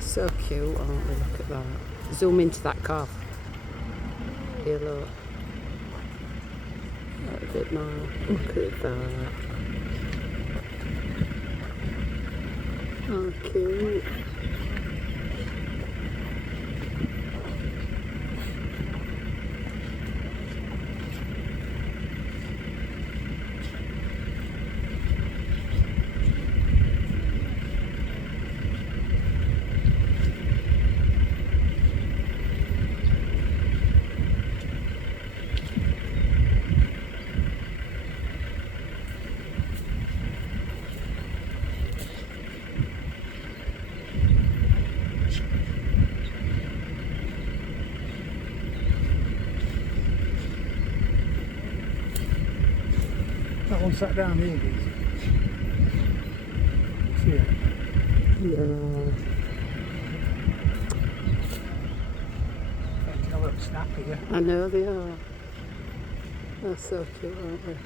They're so cute, aren't they? Look at that. Zoom into that calf. Here, look. A bit more. Look at that. Oh, cute. That one sat down here, dude. See it? Yeah. They can have a little snap here. I know they are. They're so cute, aren't they?